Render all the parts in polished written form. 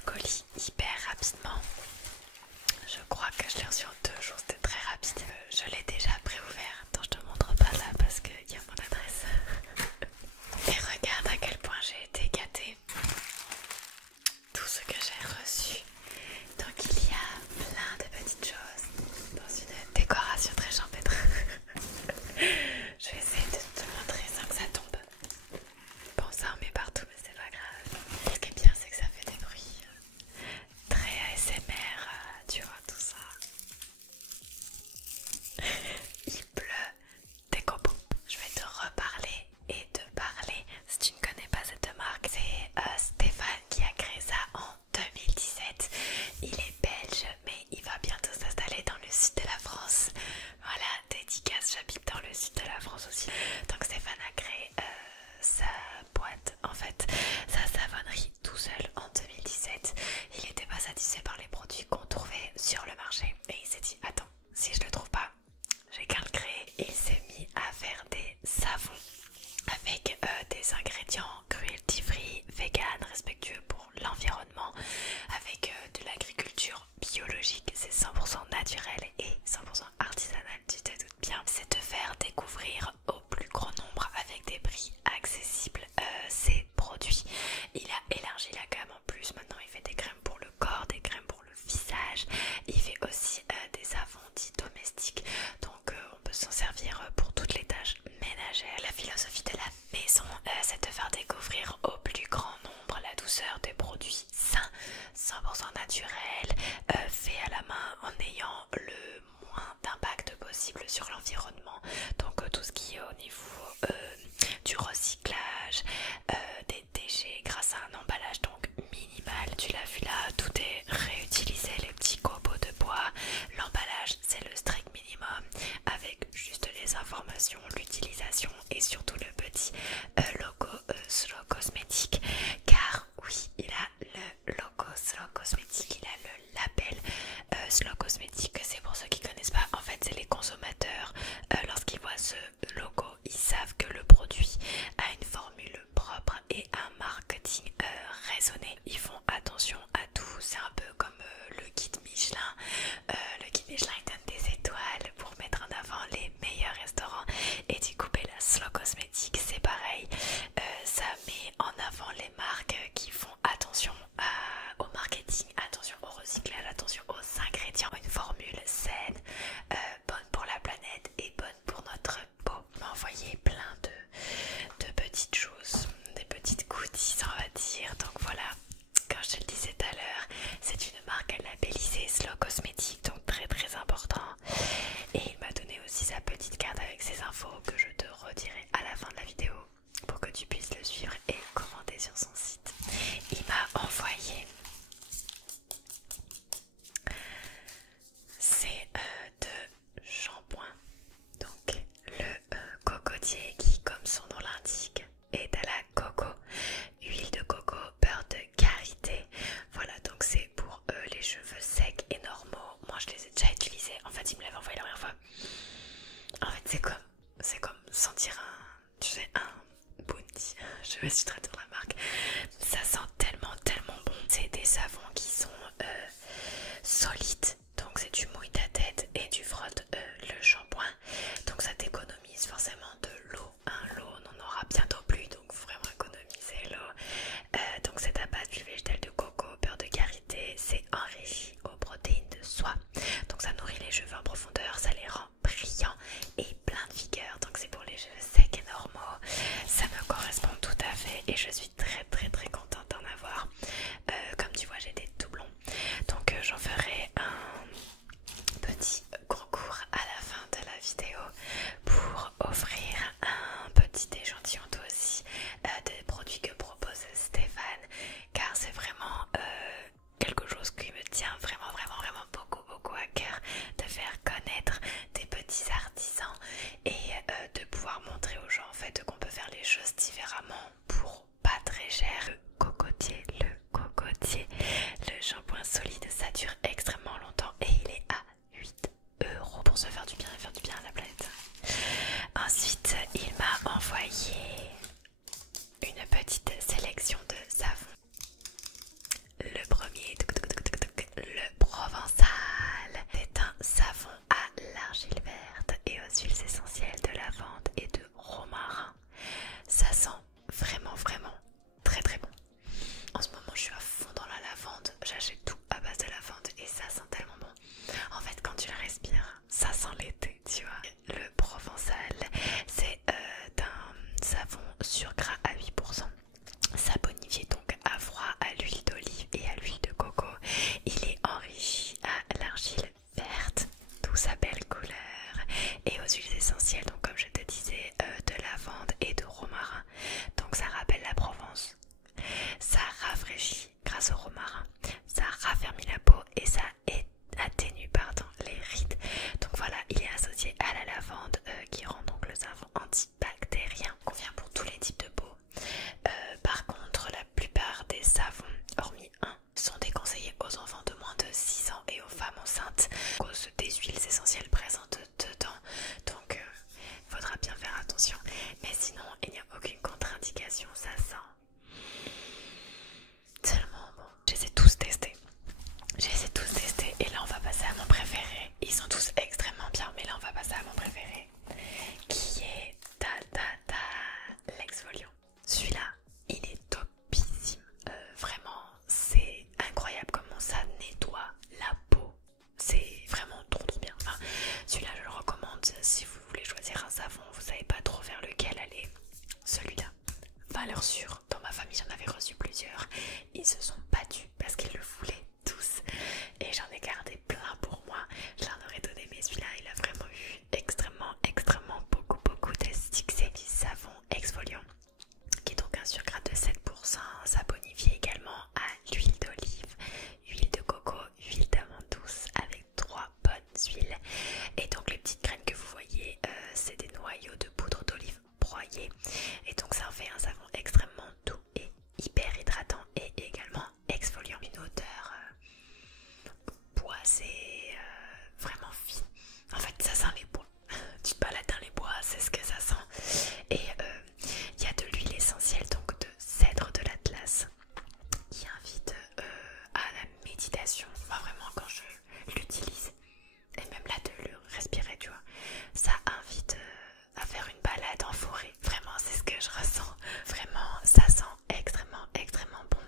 le colis hyper rapidement. Je crois que je l'ai reçu en 2 jours, c'était très rapide. Je l'ai déjà préouvert. Attends, je te montre pas là parce qu'il y a mon adresse. Et regarde à quel point j'ai été gâtée. Tout ce que j'ai reçu. Donc il y a plein de petites choses dans une décoration très champêtre. Je vais essayer de te montrer sans que ça tombe. Bon, ça en met partout mais c'est pas grave. Ce qui est bien c'est que ça fait des bruits très ASMR, tu vois tout ça. Il pleut des copeaux. Je vais te reparler et te parler. Si tu ne connais pas cette marque, c'est Stéphane qui a créé ça en 2017. Il est belge mais il va bientôt s'installer dans le sud de la France. Voilà, dédicace, j'habite dans le sud de la France aussi. Donc Stéphane a créé sa boîte, en fait, sa savonnerie tout seul en 2017. Il n'était pas satisfait par les produits qu'on trouvait sur le marché et il s'est dit attends, si je le trouve pas, j'ai qu'à le créer. Et il s'est mis à faire des savons avec des ingrédients cruelty free, vegan, respectueux pour l'environnement, avec de l'agriculture biologique. C'est 100% naturel et 100% artisanal, tu te doutes bien. C'est de faire découvrir au plus grand nombre avec des prix accessibles ces produits. Il a élargi la gamme en plus. Maintenant il fait des crèmes pour le corps, des crèmes pour le visage. Il fait aussi des savons dits domestiques. Donc on peut s'en servir pour toutes les tâches ménagères. La philosophie de la maison, c'est de faire découvrir au plus grand nombre la douceur des produits sains, 100% naturels, faits à la main en ayant le moins d'impact possible sur l'environnement. Donc tout ce qui est au niveau du recyclage, des déchets grâce à un emballage donc minimal. Tu l'as vu là, tout est réutilisé, les petits copeaux de bois. L'emballage c'est le strict minimum avec juste les informations, l'utilisation et surtout le petit logo Slow Cosmétique, car oui, il a le logo Slow Cosmétique, il a le label Slow Cosmétique. C'est pour ceux qui connaissent pas, en fait c'est les consommateurs, lorsqu'ils voient ce logo, ils savent que le produit a une formule propre et un marketing raisonné. Ils font attention à tout, c'est un peu comme le guide Michelin. Le guide Michelin il donne des étoiles pour mettre en avant les meilleurs restaurants, et du coup la Slow Cosmétique c'est pareil. Ça met en avant les marques qui font attention au marketing, attention au recyclage, attention aux ingrédients. Une formule saine, bonne pour la planète et bonne pour notre peau. On m'a envoyé plein de petites choses, des petites goodies on va dire. Donc voilà, comme je te le disais tout à l'heure, c'est une marque labellisée Slow Cosmétique, donc très très important. Et il m'a donné aussi sa petite carte avec ses infos que je te redirai à la fin de la vidéo pour que tu puisses le suivre et commenter sur son site. Il m'a envoyé c'est de shampoing, donc le cocotier qui, comme son nom l'indique, est à la coco, huile de coco, beurre de karité. Voilà, donc c'est pour les cheveux secs et normaux. Moi je les ai déjà utilisés, en fait il me l'avait envoyé la première fois. En fait c'est comme sentir un bounty, je sais pas si je traduis la marque. Ça sent tellement bon. C'est des savons qui sont solides, donc c'est du mouille ta tête et du frotte le shampoing, donc ça t'économise forcément de l'eau. L'eau on en aura bientôt plus, donc faut vraiment économiser l'eau. Donc c'est à base d'huile végétale de coco, beurre de karité, c'est enrichi aux protéines de soie, donc ça nourrit les cheveux en profondeur, ça les rend brillants et plein de vigueur. Donc c'est pour les cheveux secs et normaux, ça me correspond tout à fait et je suis très contente d'en ils se sont battus parce qu'ils le voulaient tous. Et j'en ai gardé plein pour moi. Je leur aurais donné, mais celui-là, il a vraiment eu extrêmement beaucoup de succès. Du savon exfoliant, qui est donc un sucre de 7%, ça bonifie également à l'huile d'olive, huile de coco, huile d'amande douce avec 3 bonnes huiles. Et donc les petites graines que vous voyez, c'est des noyaux de poudre d'olive broyés. Et donc ça en fait un savon extrêmement doux et hyper hydratant et également exfoliant. Une odeur boisée, vraiment fine. En fait ça sent les bois. Tu te balades dans les bois, c'est ce que ça sent. Et il y a de l'huile essentielle, donc de cèdre de l'Atlas, qui invite à la méditation. Enfin vraiment quand je l'utilise, et même là de le respirer, tu vois, ça invite à faire une balade en forêt. Vraiment c'est ce que je ressens. Vraiment ça sent extrêmement bon.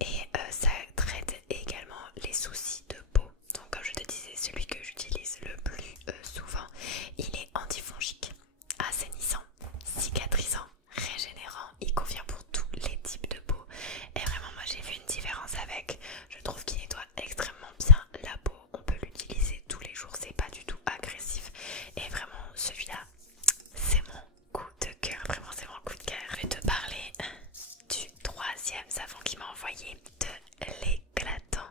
Et ça traite également les soucis de peau. Donc comme je te disais, celui que j'utilise le plus souvent, il est antifongique, assainissant, cicatrisant, régénérant. Il convient pour tous les types de peau. Et vraiment moi j'ai vu une différence avec. Je trouve qu'il nettoie extrêmement bien la peau. On peut l'utiliser tous les jours, c'est pas du tout agressif. Et vraiment celui-là, c'est mon coup de cœur. Vraiment c'est mon coup de cœur. Je vais te parler du troisième savon qui m'a envoyé, de l'éclatant.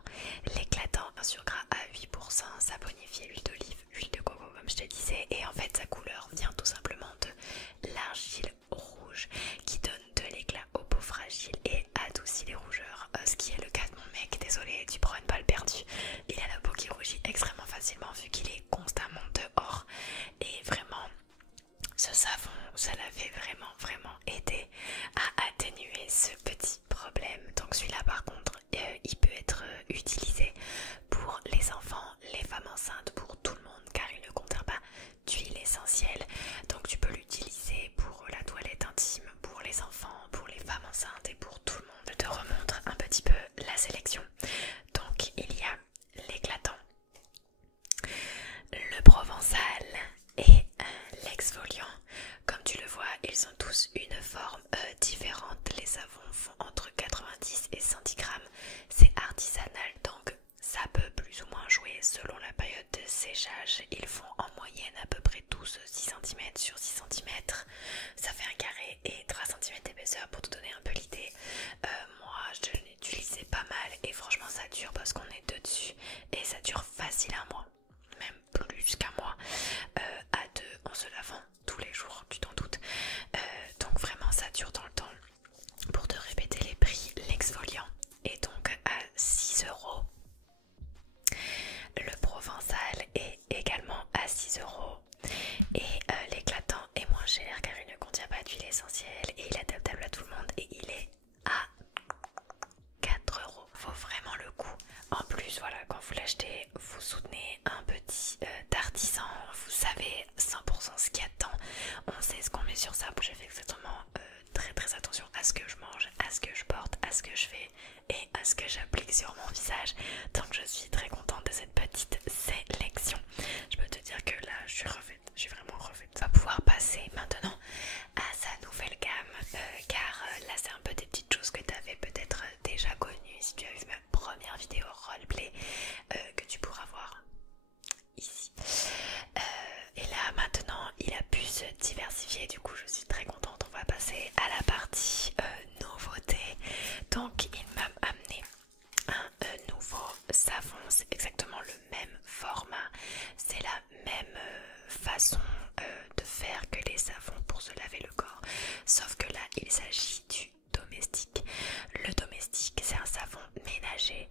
L'éclatant, un sucre gras à 8%, ça bonifie l'huile d'olive, l'huile de coco comme je te disais. Et en fait sa couleur vient tout simplement de l'argile rouge qui donne de l'éclat aux peaux fragiles et adoucit les rougeurs. Ce qui est le cas de mon mec, désolé, tu prends une balle perdue. Il a la peau qui rougit extrêmement facilement vu qu'il est constamment dehors. Et vraiment, ce savon, ça l'avait vraiment aidé à atténuer ce petit problème. Donc celui-là par contre, il peut être utilisé pour les enfants, les femmes enceintes, pour tout le monde, car il ne contient pas d'huile essentielle. Donc tu peux l'utiliser pour la toilette intime, pour les enfants, pour les femmes enceintes et pour tout le monde. Je te remontre un petit peu la sélection. Donc il y a l'éclatant, le provençal et l'exfoliant. Comme tu le vois, ils ont tous une forme différente. Les savons font entre 90 et 110 grammes. C'est artisanal, donc ça peut plus ou moins jouer selon la période de séchage. Ils font en moyenne à peu près tous 6 cm sur 6 cm. Ça fait un carré et 3 cm d'épaisseur pour te donner un peu l'idée. Moi je l'utilisais pas mal et franchement ça dure parce qu'on est deux dessus et ça dure facile un mois, même plus qu'un mois, à deux en se lavant tous les jours, tu t'en doutes. Donc vraiment ça dure dans le temps. Pour te répéter les prix, l'exfoliant est donc à 6 €. Le provençal est également à 6 € et l'éclatant est moins cher car il ne contient pas d'huile essentielle et il est adaptable à tout le monde et il est à 4 €. Vaut vraiment le coup. En plus voilà, quand vous l'achetez, vous soutenez un petit artisan, vous savez 100% ce qu'il y a dedans, on sait ce qu'on met sur sa peau. J'ai fait exactement très attention à ce que je mange, à ce que je porte, à ce que je fais et à ce que j'applique sur mon visage. Donc je suis très contente de cette petite sélection. Je peux te dire que là je suis refaite, je suis vraiment refaite. On va pouvoir passer maintenant à sa nouvelle gamme car là c'est un peu des petites choses que tu avais peut-être déjà connues si tu as vu ma première vidéo roleplay que tu pourras voir ici. Et là maintenant il a pu se diversifier, du coup je suis très contente. On va passer à la partie nouveauté. Donc il m'a amené un nouveau savon, c'est exactement le même format, c'est la même façon de faire que les savons pour se laver le corps, sauf que là il s'agit du domestique. Le domestique c'est un savon ménager,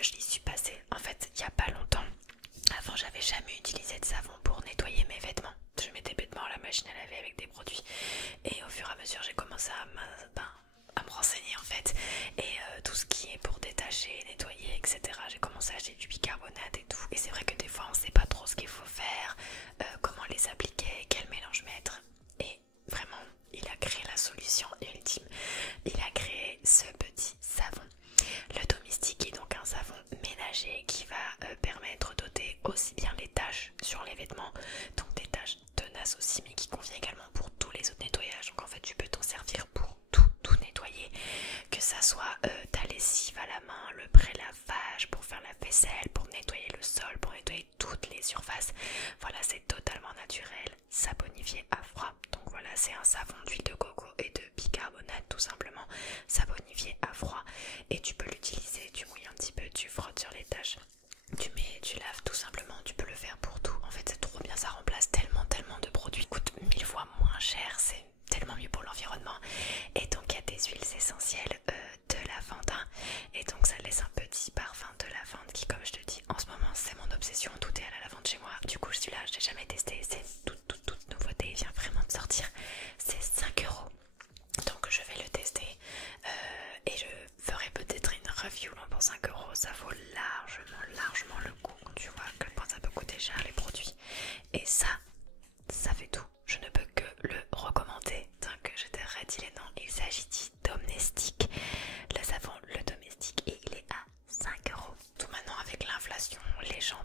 je l'y suis passée en fait il n'y a pas longtemps. Avant j'avais jamais utilisé de savon pour nettoyer mes vêtements, je mettais bêtement à la machine à laver avec des produits et au fur et à mesure j'ai commencé à me renseigner en fait et tout ce qui est pour détacher, nettoyer etc. J'ai commencé à acheter du bicarbonate et tout et c'est vrai que des fois on sait pas trop ce qu'il faut faire, comment les appliquer, quel mélange mettre et vraiment il a créé la solution ultime. Il a créé ce petit savon. Le domestique est donc un savon ménager qui va permettre d'ôter aussi bien les taches sur les vêtements, donc des taches tenaces aussi, mais qui convient également pour tous les autres nettoyages. Donc en fait tu peux t'en servir pour tout nettoyer, que ça soit ta la main, le pré-lavage, pour faire la vaisselle, pour nettoyer le sol, pour nettoyer toutes les surfaces. Voilà, c'est totalement naturel, saponifié à froid. Donc voilà, c'est un savon d'huile de coco et de bicarbonate tout simplement, saponifié à froid. Et tu peux l'utiliser, tu mouilles un petit peu, tu frottes sur les taches. Tu laves tout simplement, tu peux le faire pour tout. En fait c'est trop bien, ça remplace tellement de produits, coûte 1000 fois moins cher, c'est tellement mieux pour l'environnement. Et donc il y a des huiles essentielles de lavande, hein. Et donc ça laisse un petit parfum de lavande qui, comme je te dis, en ce moment c'est mon obsession, tout est à la lavande chez moi. Du coup celui-là je l'ai jamais testé, c'est toute nouveauté, il vient vraiment de sortir, c'est 5 euros. Donc je vais le tester et je ferai peut-être une review pour 5 euros. Ça vaut largement le coup quand tu vois à quel point ça peut coûter cher les produits. Et ça fait tout. Je ne peux que le recommander. Donc je te redis les noms. Il s'agit du Domestique. Le savon, le Domestique, et il est à 5 euros. Tout maintenant avec l'inflation, les gens,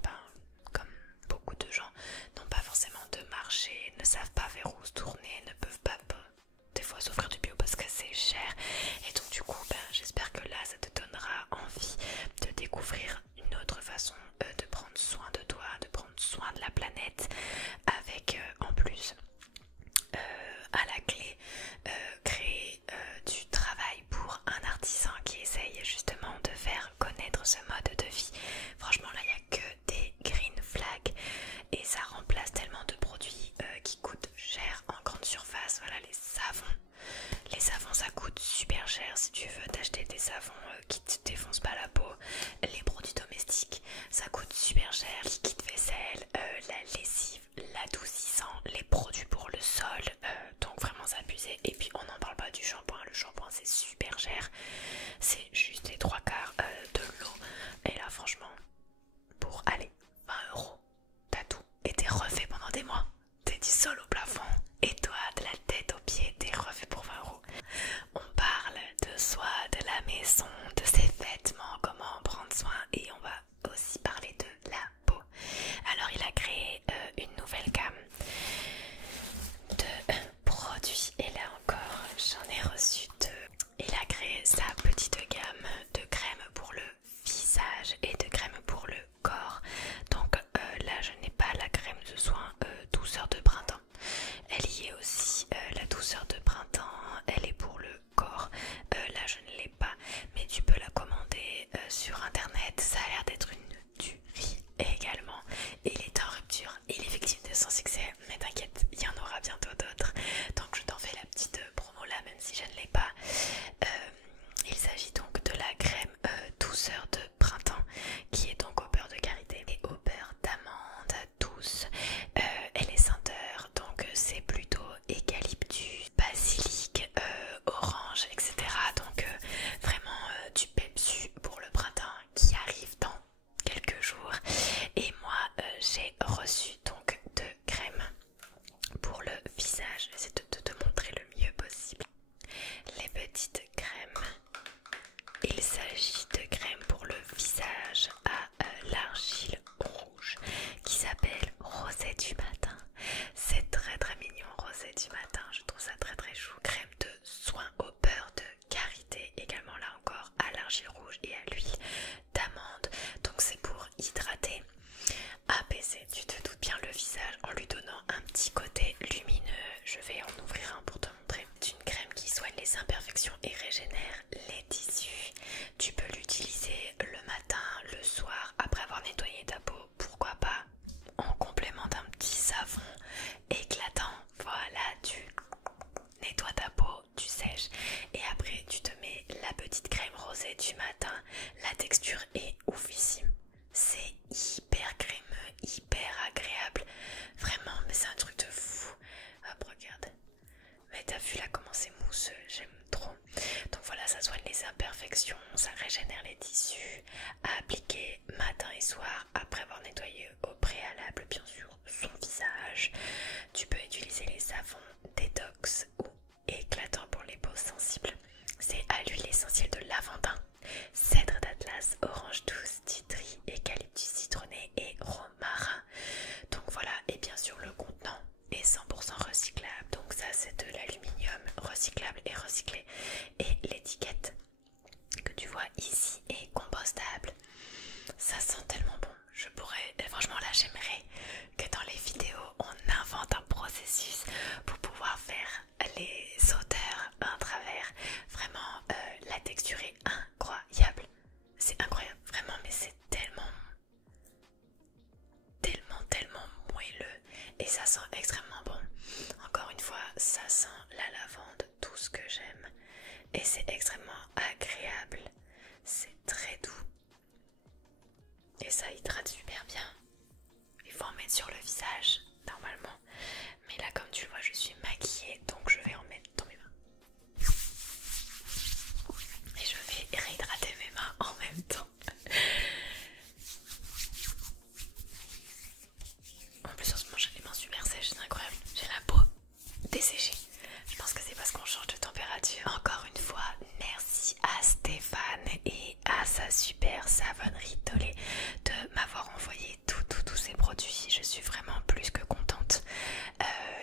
comme beaucoup de gens, n'ont pas forcément de marché, ne savent pas vers où se tourner, ne peuvent pas des fois s'offrir du bio parce que c'est cher. Et donc du coup j'espère que là ça te donnera envie de découvrir une autre façon de prendre soin de toi, de prendre soin de la planète, avec en plus à la clé créer du travail pour un artisan qui essaye justement de faire connaître ce mode de vie. Franchement là il n'y a que des green flags et ça remplace tellement de produits qui coûtent cher en grande surface. Voilà, les savons ça coûte super cher. Si tu veux t'acheter des savons qui te défoncent pas la peau, les produits domestiques ça coûte super cher. Liquide vaisselle, la lessive, l'adoucissant, les produits pour le sol, donc vraiment c'est abusé. Et puis on n'en parle pas du shampoing. Le shampoing c'est super cher, c'est juste les 3/4 de l'eau. Et là franchement pour aller 20 euros t'as tout et t'es refait pendant des mois. T'es du sol au plafond et toi de la tête aux pieds t'es refait pour 20 euros. On parle de soi, de la maison, de ses vêtements, comment prendre soin, et on va aussi parler de la peau. Alors il a créé une nouvelle gamme de produits et là encore j'en ai reçu deux. Il a créé sa petite gamme de crème pour le visage et de crème pour le corps. Donc là je n'ai pas la crème de soin douceur de printemps. Elle y est aussi, la douceur de printemps, elle est pour le corps. Là je ne l'ai pas, mais tu peux la commander sur internet. Ça a l'air d'être une tuerie également. Il est en rupture, il est victime de son succès, mais t'inquiète, il y en aura bientôt d'autres. Donc je t'en fais la petite promo là, même si je ne l'ai pas. Il s'agit donc de la crème douceur de printemps qui est donc au beurre de karité et au beurre d'amande douce. Elle est senteur, donc c'est plutôt eucalyptus, basilic, orange, etc. Donc vraiment du pepsu pour le printemps qui arrive dans quelques jours. Et moi j'ai reçu donc deux crèmes pour le visage. J'essaie de te montrer le mieux possible les petites crèmes. Il s'agit de crème pour le visage à l'argile rouge qui s'appelle Rosée du matin. C'est très mignon, Rosée du matin, je trouve ça très chou. Crème de soin au beurre de karité, également là encore à l'argile rouge et à l'huile d'amande. Donc c'est pour hydrater, apaiser, tu te doutes bien, le visage en lui donnant un petit côté lumineux. Je vais en ouvrir un pour te montrer. C'est une crème qui soigne les imperfections et régénère les tissus. Tu peux l'utiliser le matin, le soir, après avoir nettoyé ta peau, pourquoi pas en complément d'un petit savon éclatant. Voilà, tu nettoies ta peau, tu sèches et après tu te mets la petite crème rosée du matin. La texture est oufissime, c'est hyper crémeux, hyper agréable, vraiment, mais c'est un truc de fou. Hop, regarde, mais t'as vu là comment c'est mousseux, j'aime trop. Donc voilà, ça soigne les imperfections, ça régénère les tissus, à appliquer matin et soir après avoir nettoyé au préalable bien sûr son visage. Tu peux utiliser les savons détox ou éclatants pour les peaux sensibles. C'est à l'huile essentielle de lavandin, cèdre d'Atlas, orange douce, titri, eucalyptus citronné et romarin. Donc voilà, et bien sûr le contenant est 100% recyclable, donc ça c'est de l'aluminium recyclable et recyclé. Et l'étiquette que tu vois ici est texture est incroyable. C'est incroyable, vraiment, mais c'est tellement moelleux et ça sent extrêmement bon. Encore une fois, ça sent la lavande, tout ce que j'aime, et c'est extrêmement agréable. C'est très doux et ça hydrate super bien. Il faut en mettre sur le visage normalement, mais là comme tu le vois je suis maquillée, donc je vais en mettre dans mes mains et je vais réhydrater mes mains en même temps. En plus en ce moment j'ai les mains super sèches, c'est incroyable, j'ai la peau desséchée. Je pense que c'est parce qu'on change de température. Encore une fois, merci à Stéphane et à sa super savonnerie Tolé de m'avoir envoyé tous ces produits. Je suis vraiment plus que contente.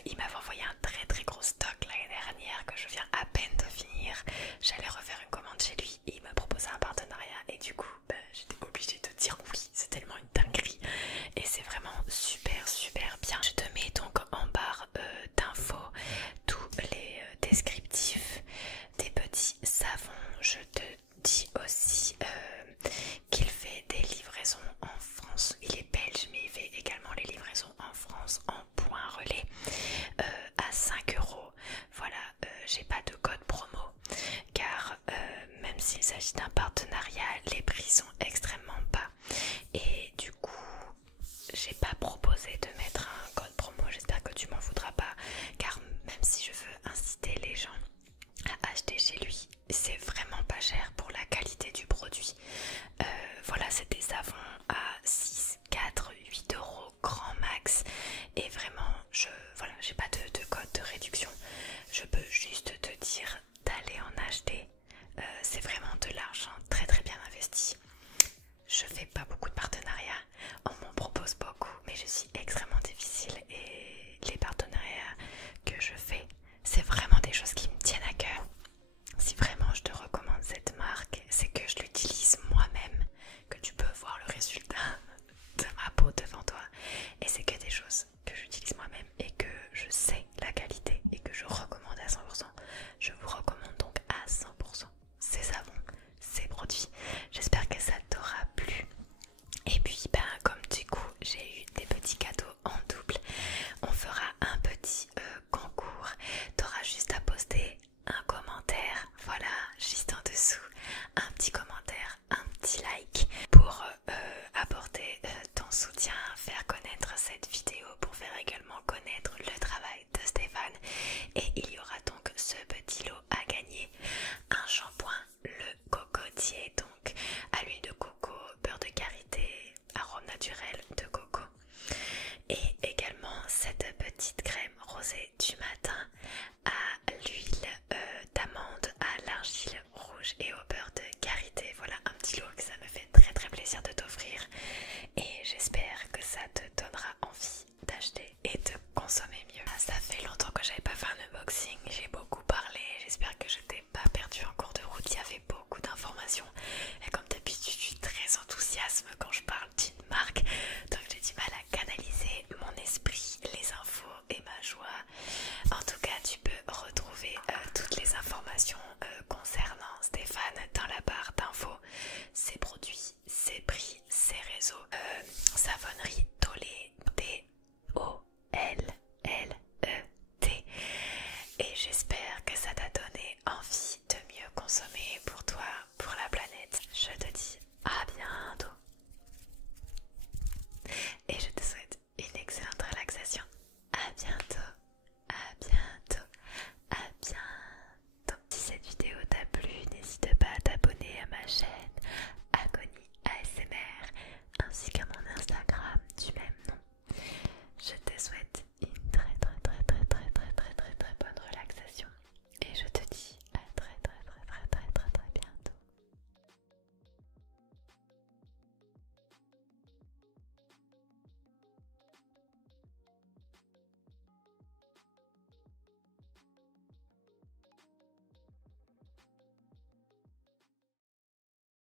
Il m'avait envoyé un très gros stock l'année dernière que je viens à peine de finir. J'allais refaire une commande chez lui et il me proposait un partenariat et du coup j'étais obligée de dire oui. C'est tellement une dinguerie et c'est vraiment super bien. Je te mets donc en barre d'infos tous les descriptifs des petits savons. Je te dis aussi qu'il fait des livraisons en France. Il est belge mais il fait également les livraisons en France en point relais à 5 €. Voilà, j'ai pas de code promo car même s'il s'agit d'un partenariat, les prix sont extrêmement bas et du coup j'ai pas proposé de mettre un code promo. J'espère que tu m'en voudras pas car même si je veux inciter les gens à acheter chez lui, c'est vraiment pas cher pour la qualité du produit. Voilà, c'est des savons à 6, 4, 8 € grand max et vraiment voilà, j'ai pas de code de réduction. Je peux juste te dire d'aller en acheter. C'est vraiment de l'argent